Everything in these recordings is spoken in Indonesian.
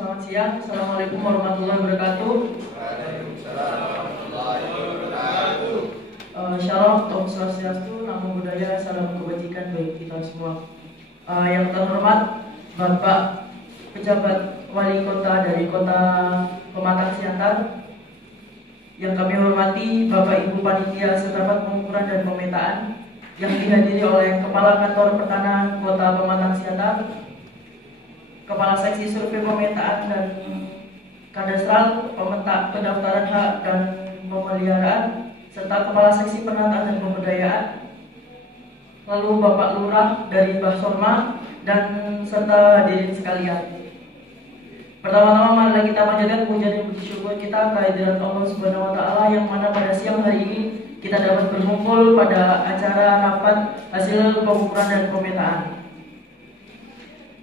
selamat siang. Assalamualaikum warahmatullahi wabarakatuh. Waalaikumsalam warahmatullahi wabarakatuh. Shalom, Om Swastiastu, Namo Buddhaya, salam kebajikan bagi kita semua. Yang terhormat Bapak pejabat wali kota dari Kota Pematang Siantar, yang kami hormati Bapak Ibu Panitia Setempat Pengukuran dan Pemetaan yang dihadiri oleh Kepala Kantor Pertanahan Kota Pematang Siantar, Kepala Seksi Survei Pemetaan dan Kadastral, Pemetak Pendaftaran Hak dan Pemeliharaan, serta Kepala Seksi Penataan dan Pemberdayaan, lalu Bapak Lurah dari Basorma, dan serta hadirin sekalian. Pertama-tama marilah kita panjatkan puja dan puji syukur kita kehadirat Allah Subhanahu wa taala yang mana pada siang hari ini kita dapat berkumpul pada acara rapat hasil pengukuran dan pemetaan.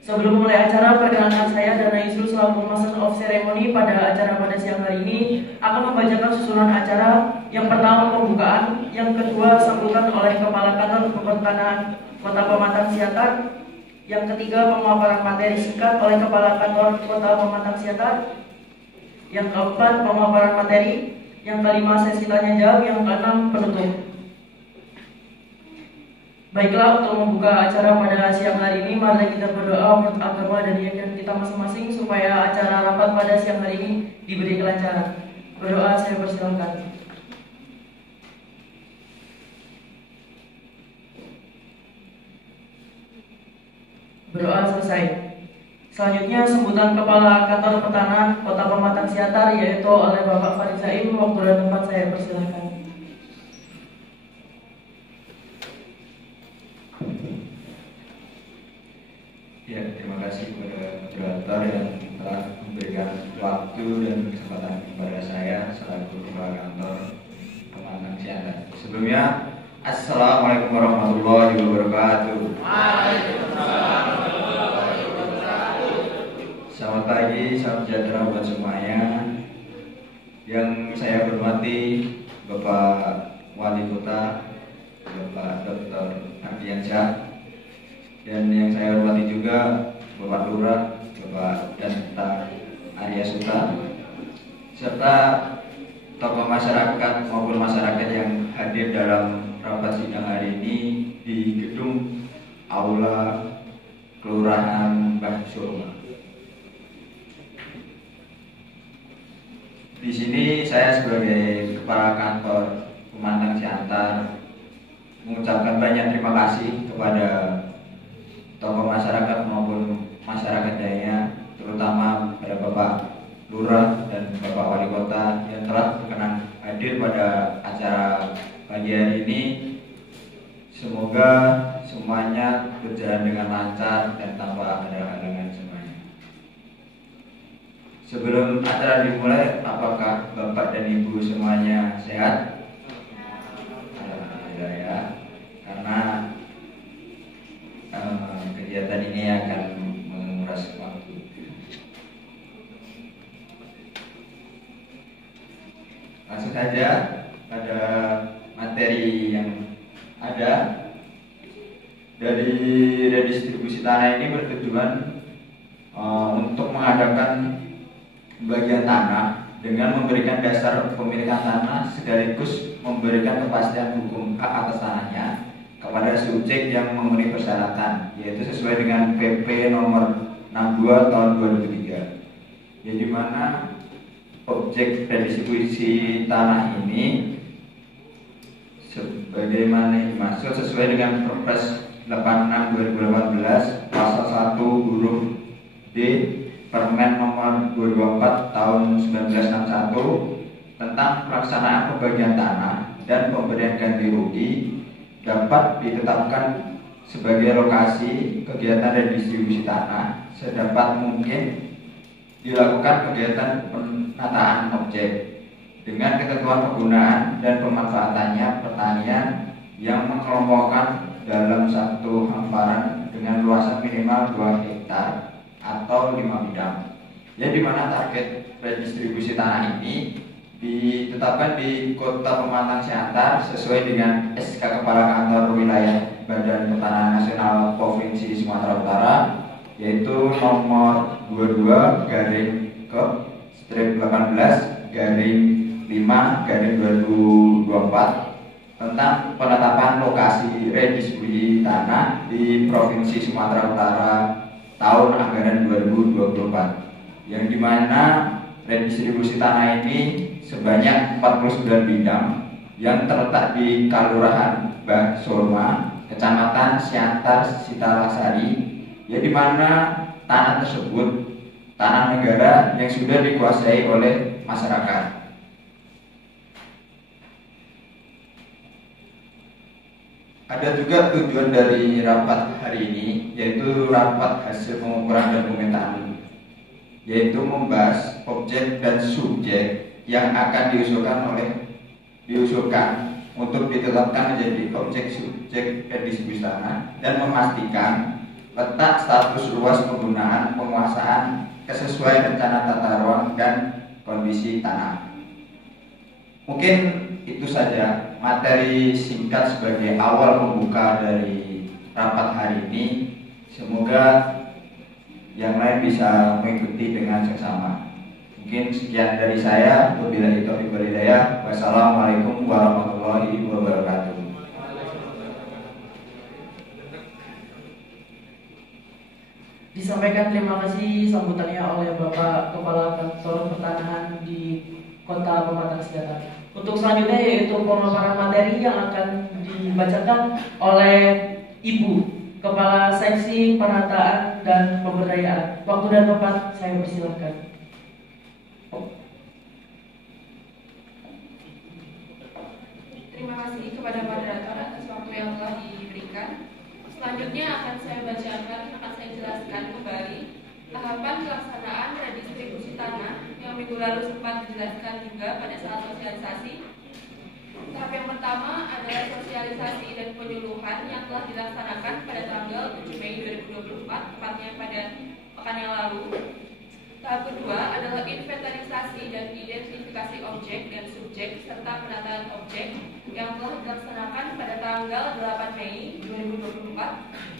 Sebelum mulai acara, perkenalkan saya Dana Isul selaku Master of Ceremony pada acara pada siang hari ini akan membacakan susunan acara. Yang pertama pembukaan, yang kedua sambutan oleh Kepala Kantor Pertanahan Kota Pematang Siantar, yang ketiga pemaparan materi singkat oleh Kepala Kantor Kota Pematang Siantar, yang keempat pemaparan materi, yang kelima sesi tanya jawab, yang keenam penutup. Baiklah, untuk membuka acara pada siang hari ini, mari kita berdoa menurut agama dan keyakinan kita masing-masing supaya acara rapat pada siang hari ini diberi kelancaran. Berdoa, saya persilakan. Berdoa selesai. Selanjutnya sambutan Kepala Kantor Pertanahan Kota Pematang Siantar yaitu oleh Bapak Farid Zaim. Waktu dan tempat saya persilakan. Ya, terima kasih kepada moderator yang telah memberikan waktu dan kesempatan kepada saya selaku Kepala Kantor Pematang Siantar. Sebelumnya, Assalamualaikum warahmatullahi wabarakatuh. Waalaikumsalam. Selamat pagi, salam sejahtera buat semuanya. Yang saya hormati Bapak Wali Kota, Bapak Dr. Ardiansyah, dan yang saya hormati juga Bapak Lurah, Bapak Danta Arya Suta, serta tokoh masyarakat maupun masyarakat yang hadir dalam rapat sidang hari ini di gedung Aula Kelurahan Basorma. Di sini saya sebagai Kepala Kantor Pematang Siantar mengucapkan banyak terima kasih kepada tokoh masyarakat maupun masyarakat lainnya, terutama pada Bapak Lurah dan Bapak Wali Kota yang telah berkenan hadir pada acara pagi hari ini. Semoga semuanya berjalan dengan lancar dan tanpa ada halangan semuanya. Sebelum acara dimulai, apakah Bapak dan Ibu semuanya sehat? Alhamdulillah ya, karena kegiatan ini akan menguras waktu. Langsung saja pada materi yang ada. Dari redistribusi tanah ini bertujuan untuk mengadakan pembagian tanah dengan memberikan dasar pemilikan tanah sekaligus memberikan kepastian hukum hak atas tanahnya kepada subjek yang memenuhi persyaratan, yaitu sesuai dengan PP nomor 62 tahun 2003. Jadi mana objek redistribusi tanah ini sebagaimana dimaksud sesuai dengan Perpres 86 2018 pasal 1 huruf D Permen nomor 224 tahun 1961 tentang pelaksanaan pembagian tanah dan pemberian ganti rugi dapat ditetapkan sebagai lokasi kegiatan redistribusi tanah sedapat mungkin dilakukan kegiatan penataan objek dengan ketentuan penggunaan dan pemanfaatannya pertanian yang mengelompokkan dalam satu hamparan dengan luasan minimal 2 hektar atau 5 bidang. Jadi mana target redistribusi tanah ini ditetapkan di Kota Pematang Siantar sesuai dengan SK Kepala Kantor Wilayah Badan Pertanahan Nasional Provinsi Sumatera Utara yaitu nomor 22 garing ke strip 18 garing 5 garing 2024 tentang penetapan lokasi redistribusi tanah di Provinsi Sumatera Utara tahun anggaran 2024, yang dimana redistribusi tanah ini sebanyak 49 bidang yang terletak di Kelurahan Basorma, Kecamatan Siantar, Sitalasari, yang dimana tanah tersebut tanah negara yang sudah dikuasai oleh masyarakat. Ada juga tujuan dari rapat hari ini, yaitu rapat hasil pengukuran dan pemetaan, yaitu membahas objek dan subjek yang akan diusulkan untuk ditetapkan menjadi objek subjek redistribusi tanah dan memastikan letak status luas penggunaan penguasaan kesesuaian rencana tata ruang dan kondisi tanah. Mungkin itu saja materi singkat sebagai awal pembuka dari rapat hari ini. Semoga yang lain bisa mengikuti dengan seksama. Mungkin sekian dari saya. Wabillahi taufiq wal hidayah. Wassalamualaikum warahmatullahi wabarakatuh. Disampaikan terima kasih sambutannya oleh Bapak Kepala Kantor Pertanahan di Kota Pematang Siantar. Untuk selanjutnya yaitu pemaparan materi yang akan dibacakan oleh Ibu Kepala Seksi Penataan dan Pemberdayaan. Waktu dan tempat saya persilahkan. Terima kasih kepada moderator atas waktu yang telah diberikan. Selanjutnya akan saya jelaskan kembali tahapan pelaksanaan redistribusi tanah yang minggu lalu sempat dijelaskan juga pada saat sosialisasi. Tahap yang pertama adalah sosialisasi dan penyuluhan yang telah dilaksanakan pada tanggal 7 Mei 2024, tepatnya pada pekan yang lalu. Tahap kedua adalah inventarisasi dan identifikasi objek dan subjek serta penataan objek yang telah dilaksanakan pada tanggal 8 Mei 2024.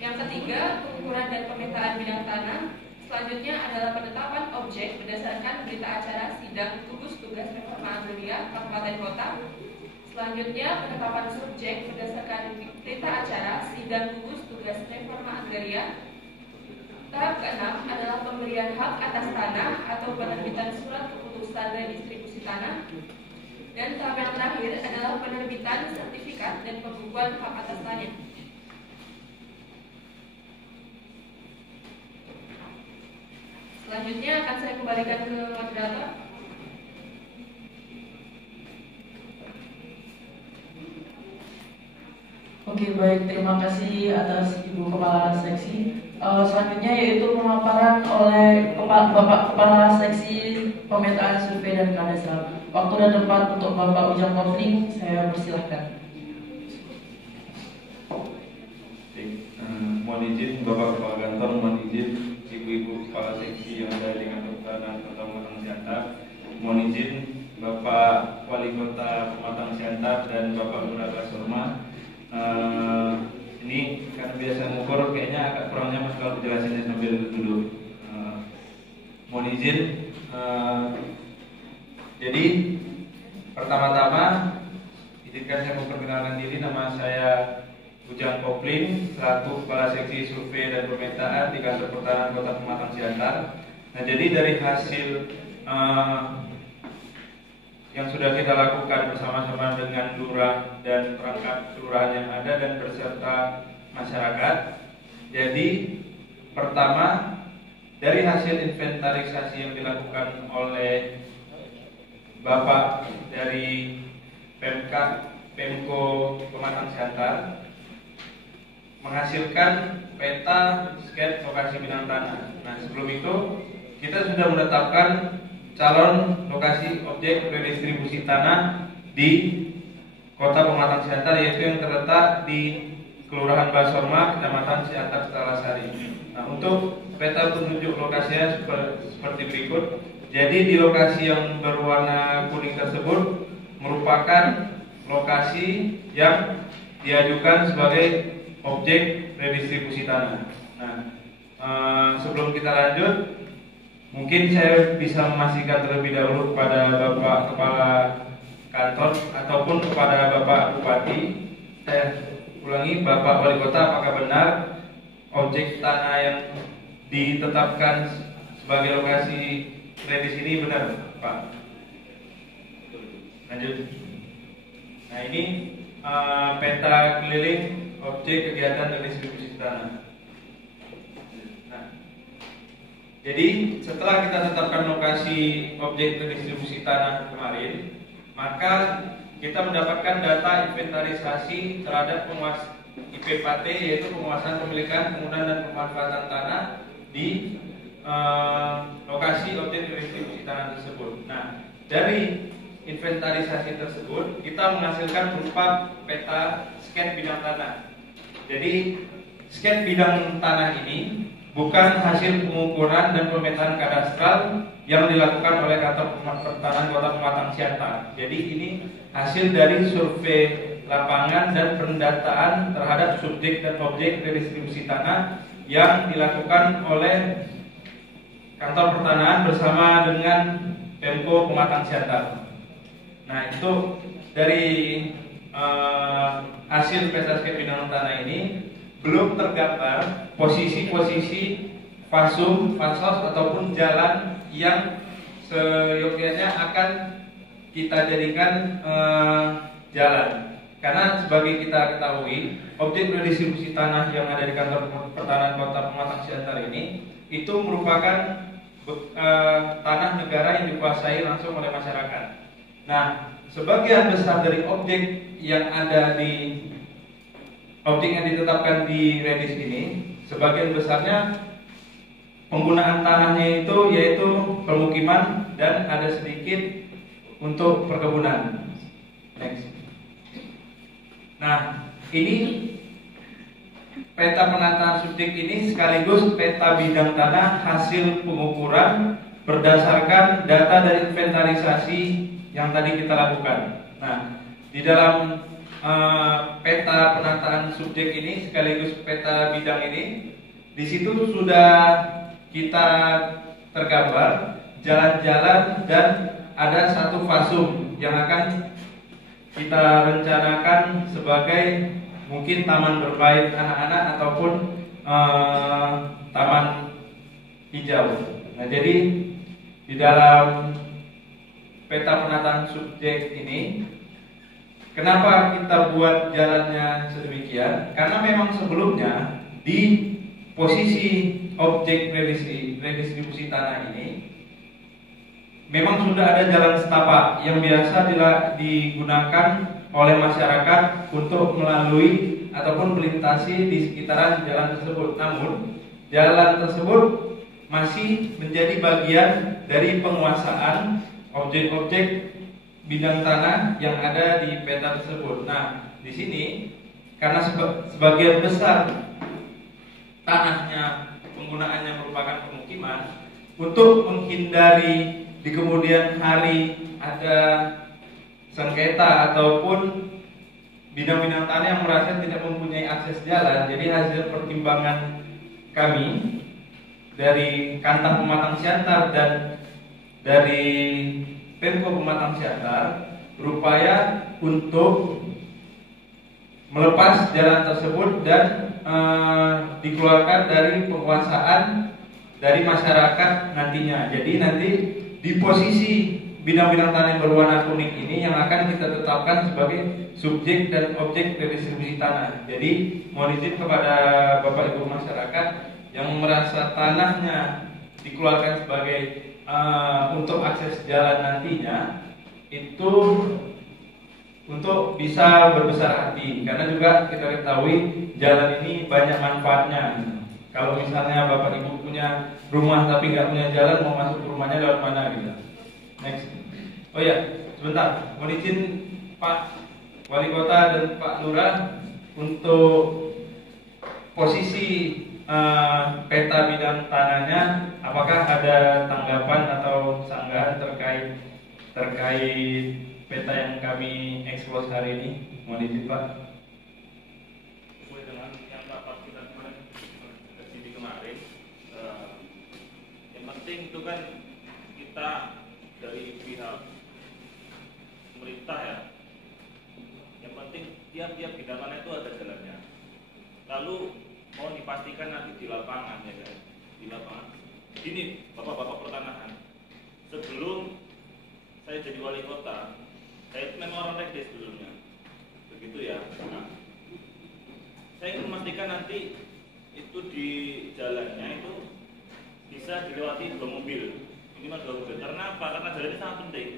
Yang ketiga, pengukuran dan pemetaan bidang tanah. Selanjutnya adalah penetapan objek berdasarkan berita acara sidang gugus tugas reforma agraria Kabupaten Kota. Selanjutnya, penetapan subjek berdasarkan berita acara sidang gugus tugas reforma agraria. Tahap keenam adalah pemberian hak atas tanah atau penerbitan surat keputusan redistribusi tanah. Dan tahap yang terakhir adalah penerbitan sertifikat dan pembukuan hak atas tanah. Selanjutnya akan saya kembalikan ke moderator. Oke, baik, terima kasih atas Ibu Kepala Seksi. Selanjutnya yaitu pemaparan oleh Bapak Kepala Seksi Pemetaan Survei dan Kadastral. Waktu dan tempat untuk Bapak Ujang Kopling, saya persilahkan. Mohon izin Bapak Kepala Kantor, mohon izin Ibu-ibu Kepala Seksi yang ada di Kantor Pertanahan Kota Pematang Siantar, mohon izin Bapak Wali Kota Pematang Siantar dan Bapak Lurah Basorma. Ini karena biasa ngukur kayaknya agak kurangnya mas kalau jelasinnya sambil dulu. Mohon izin. Jadi pertama-tama izinkan saya memperkenalkan diri. Nama saya Ujang Kopling, selaku Kepala Seksi Survei dan Pemetaan di Kantor Pertanahan Kota Pematang Siantar. Nah, jadi dari hasil yang sudah kita lakukan bersama-sama dengan lurah dan perangkat kelurahan yang ada dan beserta masyarakat. Jadi pertama, dari hasil inventarisasi yang dilakukan oleh Bapak dari Pemko Pematang Siantar menghasilkan peta sketch lokasi bidang tanah. Nah, sebelum itu kita sudah menetapkan calon lokasi objek redistribusi tanah di Kota Pematang Siantar, yaitu yang terletak di Kelurahan Basorma, Kecamatan Siantar Sitalasari. Nah, untuk peta petunjuk lokasinya seperti berikut. Jadi di lokasi yang berwarna kuning tersebut merupakan lokasi yang diajukan sebagai objek redistribusi tanah. Nah, Sebelum kita lanjut, mungkin saya bisa memastikan terlebih dahulu kepada Bapak Kepala Kantor ataupun kepada Bapak Bupati. Saya ulangi, Bapak Wali Kota, apakah benar objek tanah yang ditetapkan sebagai lokasi kredit ini benar, Pak? Lanjut. Nah, ini peta keliling objek kegiatan dan distribusi tanah. Nah, jadi setelah kita tetapkan lokasi objek distribusi tanah kemarin, maka kita mendapatkan data inventarisasi terhadap IPPT, yaitu penguasaan pemilikan, penggunaan dan pemanfaatan tanah di lokasi objek distribusi tanah tersebut. Nah, dari inventarisasi tersebut kita menghasilkan berupa peta scan bidang tanah. Jadi scan bidang tanah ini bukan hasil pengukuran dan pemetaan kadastral yang dilakukan oleh Kantor Pertanahan Kota Pematang Siantar. Jadi ini hasil dari survei lapangan dan pendataan terhadap subjek dan objek redistribusi tanah yang dilakukan oleh Kantor Pertanahan bersama dengan Pemko Pematang Siantar. Nah, itu dari hasil peta scan bidang tanah ini belum tergambar posisi-posisi fasum, fasos ataupun jalan yang seyogyanya akan kita jadikan jalan. Karena sebagai kita ketahui, objek redistribusi tanah yang ada di Kantor Pertanahan Kota Pematang Siantar ini itu merupakan tanah negara yang dikuasai langsung oleh masyarakat. Nah, sebagian besar dari objek yang ada di objek yang ditetapkan di redis ini, sebagian besarnya penggunaan tanahnya itu yaitu permukiman dan ada sedikit untuk perkebunan. Next. Nah, ini peta penataan subjek ini sekaligus peta bidang tanah hasil pengukuran berdasarkan data dari inventarisasi yang tadi kita lakukan. Nah, di dalam peta penataan subjek ini sekaligus peta bidang ini, di situ sudah kita tergambar jalan-jalan dan ada satu fasum yang akan kita rencanakan sebagai mungkin taman bermain anak-anak ataupun taman hijau. Nah, jadi di dalam peta penataan subjek ini, kenapa kita buat jalannya sedemikian? Karena memang sebelumnya di posisi objek redistribusi tanah ini memang sudah ada jalan setapak yang biasa digunakan oleh masyarakat untuk melalui ataupun melintasi di sekitaran jalan tersebut. Namun jalan tersebut masih menjadi bagian dari penguasaan objek-objek bidang tanah yang ada di peta tersebut. Nah, di sini karena sebagian besar tanahnya penggunaannya merupakan pemukiman, untuk menghindari di kemudian hari ada sengketa ataupun bidang-bidang tanah yang merasa tidak mempunyai akses jalan, jadi hasil pertimbangan kami dari Kantor Pematang Siantar dan dari Pemko Pematang Siantar berupaya untuk melepas jalan tersebut dan dikeluarkan dari penguasaan dari masyarakat nantinya. Jadi nanti di posisi bidang-bidang tanah yang berwarna kuning ini yang akan kita tetapkan sebagai subjek dan objek redistribusi tanah. Jadi mohon izin kepada Bapak Ibu masyarakat yang merasa tanahnya dikeluarkan sebagai untuk akses jalan nantinya, itu untuk bisa berbesar hati, karena juga kita ketahui jalan ini banyak manfaatnya. Kalau misalnya Bapak Ibu punya rumah tapi nggak punya jalan, mau masuk ke rumahnya lewat mana gitu. Next. Oh ya, sebentar. Mohon izin Pak Wali Kota dan Pak Lurah untuk posisi peta bidang tanahnya, apakah ada tanggapan atau sanggahan terkait peta yang kami ekspos hari ini? Mohon izin Pak. Sesuai dengan yang rapat kita kemarin kemarin, itu kan kita dari pihak pemerintah ya, yang penting tiap-tiap bidang tanah itu ada jalannya. Lalu mohon dipastikan nanti di lapangan ya guys, di lapangan. Gini bapak-bapak pertanahan, sebelum saya jadi wali kota, saya itu memang orang teknis sebelumnya, begitu ya. Nah, saya ingin memastikan nanti itu di jalannya itu bisa dilewati 2 mobil, minimal 2 mobil. Karena apa? Karena jalan ini sangat penting,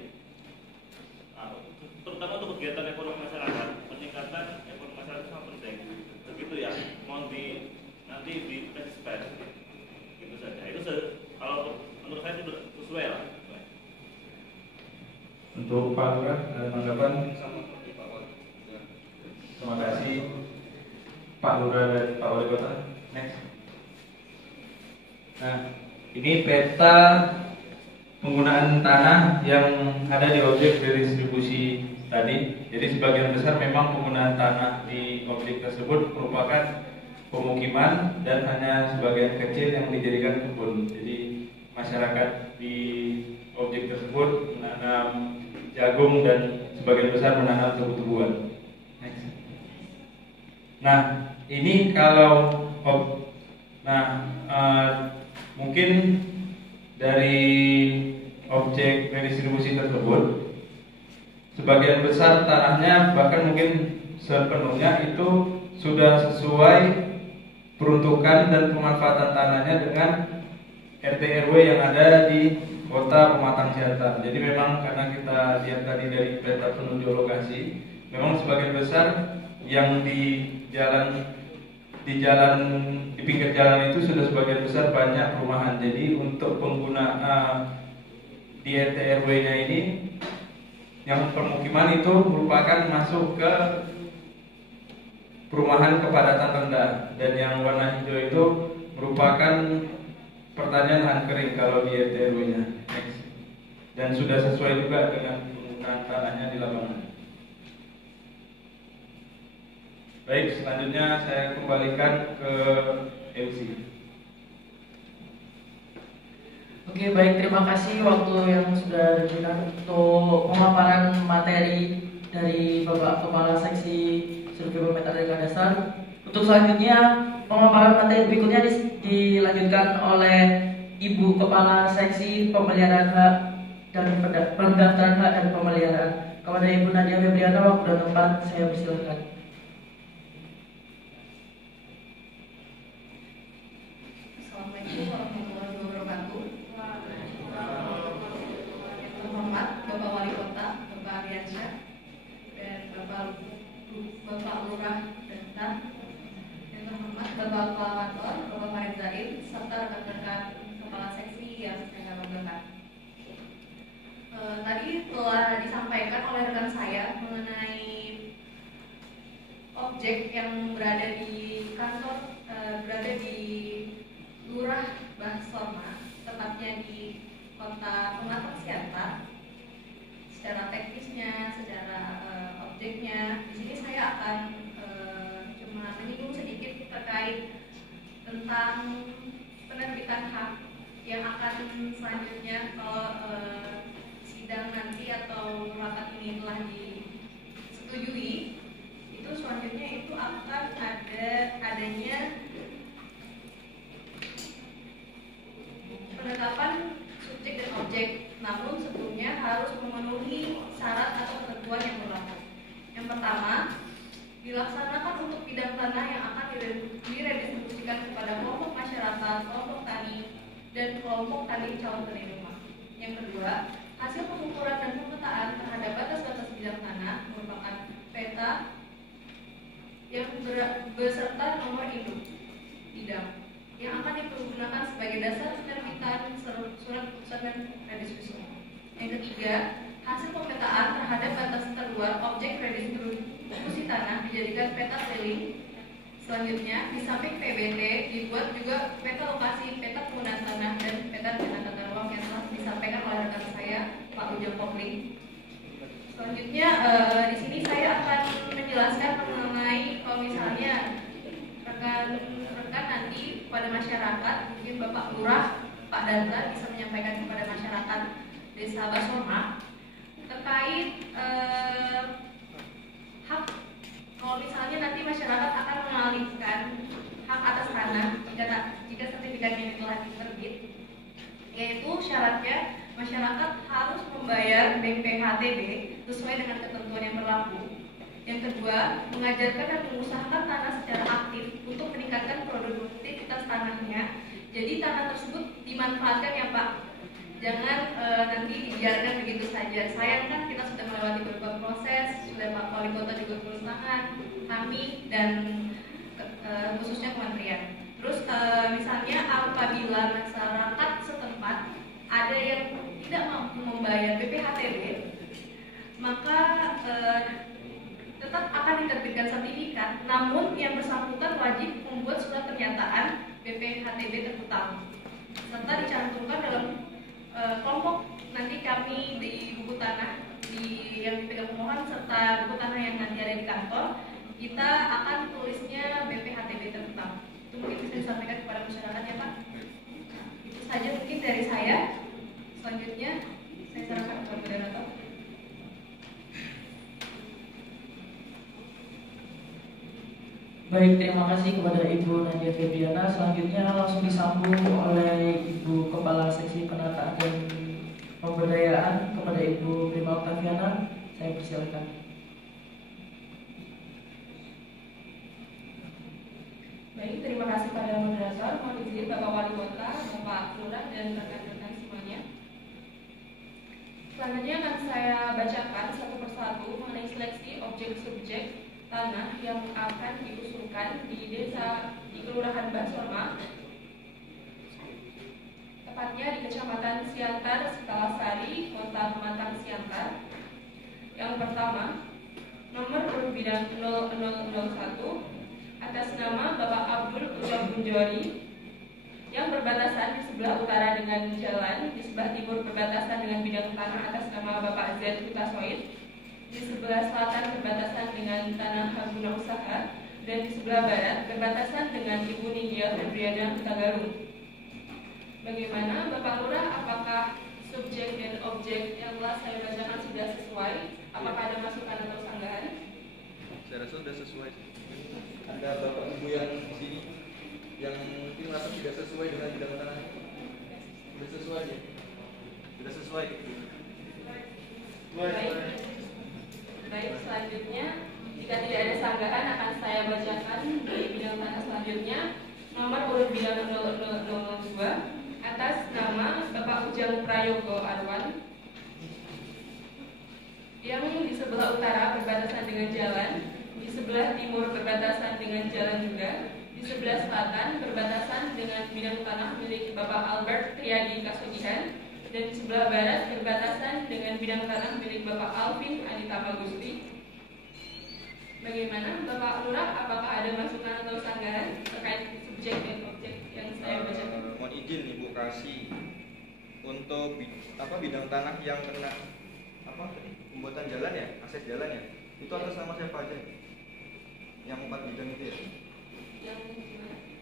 nah, terutama untuk kegiatan ekonomi masyarakat, peningkatan ekonomi masyarakat sangat penting. Begitu ya, mohon nanti di spare, gitu saja. Itu kalau menurut saya sudah sesuai lah. Untuk Pak Lurah, ada tanggapan? Terima kasih Pak Lurah dan Pak Wali Kota. Next. Nah, ini peta penggunaan tanah yang ada di objek redistribusi tadi. Jadi sebagian besar memang penggunaan tanah di objek tersebut merupakan pemukiman dan hanya sebagian kecil yang dijadikan kebun. Jadi masyarakat di objek tersebut menanam jagung dan sebagian besar menanam tumbuh-tumbuhan. Next. Nah, ini kalau mungkin dari objek redistribusi tersebut sebagian besar tanahnya bahkan mungkin sepenuhnya itu sudah sesuai peruntukan dan pemanfaatan tanahnya dengan RT RW yang ada di Kota Pematang Siantar. Jadi memang karena kita lihat tadi dari peta penunjuk lokasi, memang sebagian besar yang di pinggir jalan itu sudah sebagian besar banyak perumahan. Jadi untuk pengguna di RT RW-nya ini yang permukiman itu merupakan masuk ke perumahan kepadatan rendah, dan yang warna hijau itu merupakan pertanian lahan kering kalau di RT RW-nya. Dan sudah sesuai juga dengan penggunaan tanahnya di lapangan. Baik, selanjutnya saya kembalikan ke MC. Oke, baik, terima kasih waktu yang sudah diberikan untuk pemaparan materi dari Bapak Kepala Seksi Survei Pemetaan Data Dasar. Untuk selanjutnya, pemaparan materi berikutnya dilanjutkan oleh Ibu Kepala Seksi Pemeliharaan Hak dan Pendaftaran Hak dan Pemeliharaan. Kepada Ibu Nadia Febriana, waktu dan tempat saya persilakan. Assalamualaikum warahmatullahi wabarakatuh. Yang terhormat Bapak Wali Kota, Bapak Ariansyah, dan Bapak Lurah Danta. Yang terhormat Bapak Kepala Kantor, Bapak Farid Zaid, serta rekan-rekan Kepala Seksi yang saya banggakan. Tadi telah disampaikan oleh rekan saya mengenai objek yang berada di kantor, berada di Lurah Bahsoma, tepatnya di Kota Pematang Siantar. Secara teknisnya, secara objeknya, di sini saya akan cuma menyinggung sedikit terkait tentang penerbitan hak yang akan selanjutnya kalau sidang nanti atau rapat ini telah disetujui, itu selanjutnya itu akan adanya penetapan subjek dan objek, namun sebelumnya harus memenuhi syarat atau ketentuan yang berlaku. Yang pertama, dilaksanakan untuk bidang tanah yang akan diredistribusikan kepada kelompok masyarakat, kelompok tani, dan kelompok tani calon penerima. Yang kedua, hasil pengukuran dan pemetaan terhadap batas-batas bidang tanah merupakan peta yang beserta nomor induk bidang yang akan dipergunakan sebagai dasar penerbitan surat keputusan redistribusi. Yang ketiga, hasil pemetaan terhadap batas terluar objek redistribusi tanah dijadikan peta seling. Selanjutnya, di samping PBT dibuat juga peta lokasi, peta penggunaan tanah, dan peta dengan tata ruang yang telah disampaikan oleh rekan saya, Pak Ujang Popling. Selanjutnya, di sini saya akan menjelaskan mengenai kalau misalnya rekan nanti pada masyarakat, mungkin Bapak Lurah Pak Danta bisa menyampaikan kepada masyarakat Desa Basorma terkait hak, kalau misalnya nanti masyarakat akan mengalihkan hak atas tanah jika sertifikatnya ini telah diterbit, yaitu syaratnya masyarakat harus membayar BPHTB sesuai dengan ketentuan yang berlaku. Yang kedua, mengajarkan dan mengusahakan tanah secara aktif untuk meningkatkan produktivitas tanahnya. Jadi tanah tersebut dimanfaatkan ya Pak, jangan nanti dibiarkan begitu saja. Sayang kan kita sudah melewati beberapa proses, sudah Pak Wali Kota juga turun tangan, kami dan khususnya kementerian. Terus misalnya apabila masyarakat setempat ada yang tidak mampu membayar BPHTB, maka tetap akan diterbitkan sertifikat, namun yang bersangkutan wajib membuat surat pernyataan BPHTB terhutang serta dicantumkan dalam kelompok nanti kami di buku tanah yang dipegang pemohon serta buku tanah yang nanti ada di kantor, kita akan tulisnya BPHTB terhutang. Itu mungkin bisa disampaikan kepada masyarakat ya Pak. Itu saja mungkin dari saya. Selanjutnya saya serahkan kepada moderator. Baik, terima kasih kepada Ibu Nadia Febriana. Selanjutnya langsung disambung oleh Ibu Kepala Seksi Penataan dan Pemberdayaan kepada Ibu Prima Oktaviana. Saya persilakan. Baik, terima kasih pada moderator. Mohon izin Bapak Wali Kota, Bapak Lurah dan rekan-rekan semuanya. Selanjutnya akan saya bacakan satu persatu mengenai seleksi objek subjek tanah yang akan diusulkan di Kelurahan Basorma, tepatnya di Kecamatan Siantar, Sitalasari, Kota Pematang Siantar. Yang pertama, nomor urut bidang 0001 atas nama Bapak Abdul Ulam Bunjori yang berbatasan di sebelah utara dengan jalan, di sebelah timur berbatasan dengan bidang tanah atas nama Bapak Z Hutasoid, di sebelah selatan berbatasan dengan tanah Haguna Usaha, dan di sebelah barat berbatasan dengan Ibu Nidia Febriana Hutagalung. Bagaimana Bapak Lurah, apakah subjek dan objek yang telah saya bacakan sudah sesuai? Apakah ada masukan atau sanggahan? Saya rasa sudah sesuai. Ada bapak ibu yang di sini yang mungkin merasa tidak sesuai dengan bidang tanah. Sudah sesuai ya? Sudah sesuai. Baik, selanjutnya jika tidak ada sanggahan akan saya bacakan di bidang tanah selanjutnya nomor urut bidang 0002 atas nama Bapak Ujang Prayogo Arwan yang di sebelah utara berbatasan dengan jalan, di sebelah timur berbatasan dengan jalan juga, di sebelah selatan berbatasan dengan bidang tanah milik Bapak Albert Triadi Kasugihan, dan di sebelah barat berbatasan dengan bidang tanah milik Bapak Alvin Adita Magusti. Bagaimana Bapak Lurah, apakah ada masukan atau sanggahan terkait subjek dan objek yang saya bacakan? Mohon izin Ibu kasih untuk bidang tanah yang kena pembuatan jalan ya, akses jalan ya, itu atas nama siapa aja? Yang 4 bidang itu ya?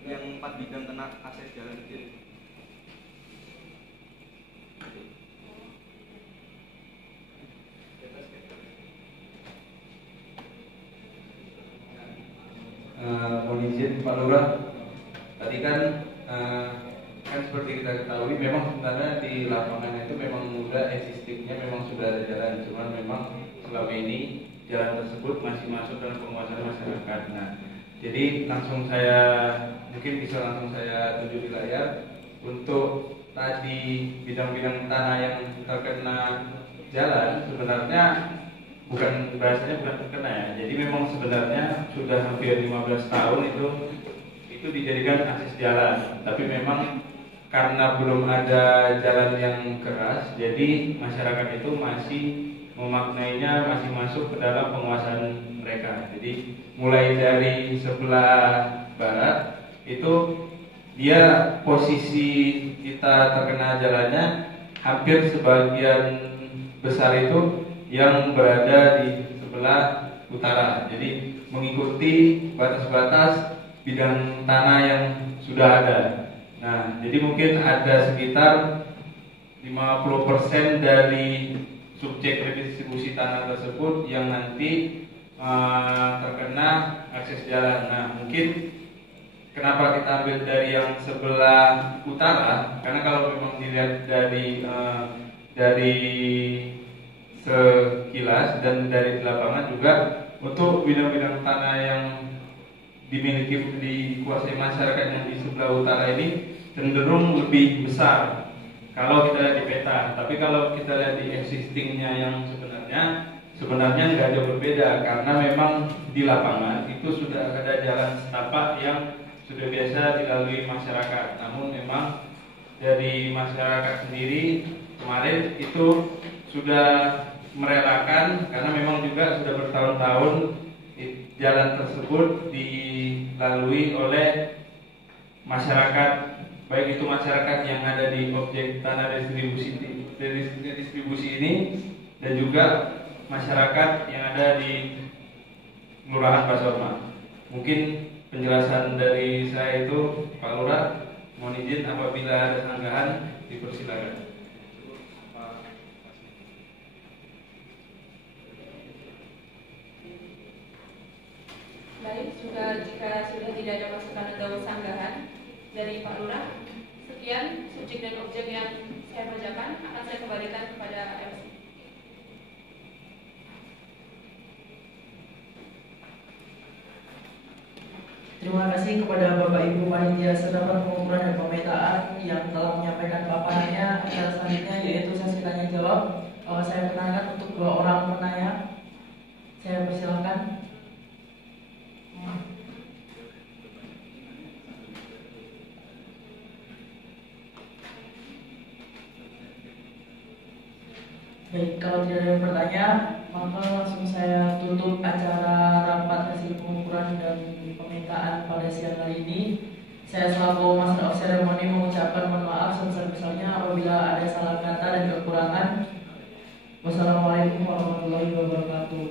Yang 4 bidang kena akses jalan itu ya? Mohon izin Pak Lurah, tadi kan seperti kita ketahui memang sebenarnya di lapangan itu memang sudah existingnya memang sudah ada jalan, cuman memang selama ini jalan tersebut masih masuk dalam penguasaan masyarakat. Nah, jadi mungkin bisa langsung saya tunjuk di layar untuk tadi bidang-bidang tanah yang terkena jalan sebenarnya bahasanya bukan terkena ya. Jadi memang sebenarnya sudah hampir 15 tahun itu dijadikan akses jalan. Tapi memang karena belum ada jalan yang keras, jadi masyarakat itu masih memaknainya masih masuk ke dalam penguasaan mereka. Jadi mulai dari sebelah barat itu dia posisi kita terkena jalannya hampir sebagian besar itu yang berada di sebelah utara. Jadi mengikuti batas-batas bidang tanah yang sudah ada. Nah, jadi mungkin ada sekitar 50% dari subjek redistribusi tanah tersebut yang nanti terkena akses jalan. Nah, mungkin kenapa kita ambil dari yang sebelah utara? Karena kalau memang dilihat dari sekilas dan dari di lapangan juga, untuk bidang-bidang tanah yang dikuasai masyarakat yang di sebelah utara ini cenderung lebih besar kalau kita lihat di peta. Tapi kalau kita lihat di existingnya yang sebenarnya nggak jauh berbeda, karena memang di lapangan itu sudah ada jalan setapak yang sudah biasa dilalui masyarakat. Namun memang dari masyarakat sendiri kemarin itu sudah merelakan, karena memang juga sudah bertahun-tahun jalan tersebut dilalui oleh masyarakat, baik itu masyarakat yang ada di objek tanah distribusi ini dan juga masyarakat yang ada di Kelurahan Pasorma. Mungkin penjelasan dari saya itu, Pak Lurah, mohon izin apabila ada sanggahan dipersilakan. Baik, jika sudah tidak ada masukan atau sanggahan dari Pak Lurah, sekian subjek dan objek yang saya bacakan akan saya kembalikan kepada MC. Terima kasih kepada Bapak Ibu Panitia Sedapan Pengukuran dan Pemetaan yang telah menyampaikan paparannya. Acara selanjutnya yaitu sesi tanya jawab. Saya perkenalkan untuk 2 orang penanya. Saya persilakan. Baik, kalau tidak ada yang bertanya, maka langsung saya tutup acara rapat hasil pengukuran dan pemetaan pada siang hari ini. Saya selaku Master of Ceremony mengucapkan mohon maaf sebesar-besarnya apabila ada salah kata dan kekurangan. Wassalamualaikum warahmatullahi wabarakatuh.